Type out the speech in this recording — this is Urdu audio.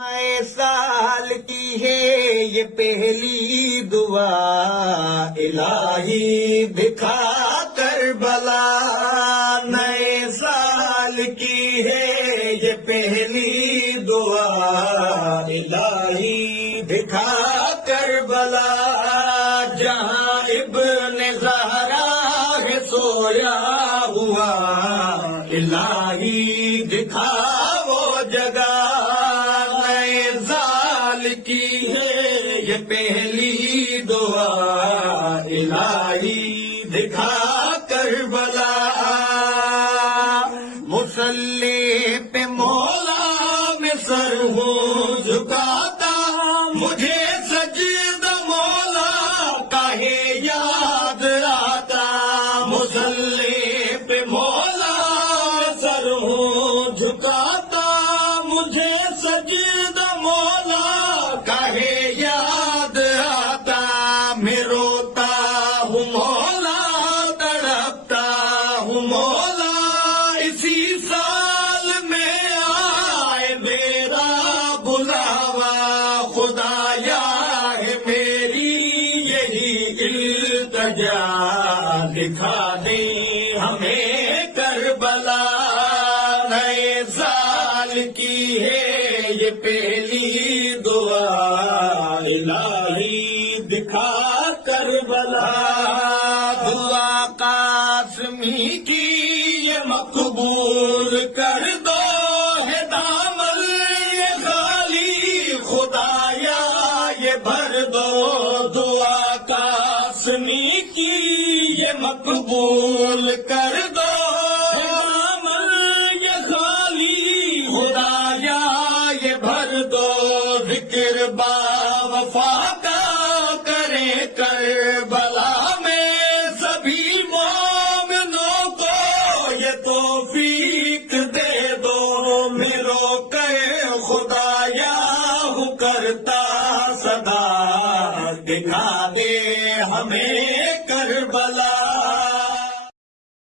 نئے سال کی ہے یہ پہلی دعا، الہی دکھا کربلا۔ نئے سال کی ہے یہ پہلی دعا، الہی دکھا کربلا۔ جہاں ابن زہرا ہے سویا ہوا، الہی دکھا وہ جگہ۔ کی ہے یہ پہلی دعا، الہی دکھا کربلا۔ مصلی پہ مولا میں سر ہوں جھکاتا، مجھے سجدہ مولا کا ہے یاد آتا۔ مصلی پہ مولا میں سر ہوں جھکاتا، مجھے سجدہ مولا کہے یاد آتا۔ میں روتا ہوں مولا، تڑپتا ہوں مولا، اسی سال میں آئے میرا بلاوا۔ خدایا ہے میری یہی التجا، دکھا دے ہمیں کربلا۔ نئے سال کی ہے یہ پہلی دعا، الہی دکھا کربلا۔ دعا قاسمی کی یہ مقبول کر دو، ہے دامن یہ خالی خدایا یہ بھر دو۔ دعا قاسمی کی یہ مقبول کر دو، ذکر با وفا کا کرے کربلا میں سبھی مومنوں کو یہ توفیق دے دو۔ میں رو کر خدایا ہوں کرتا صدا، دکھا دے ہمیں کربلا۔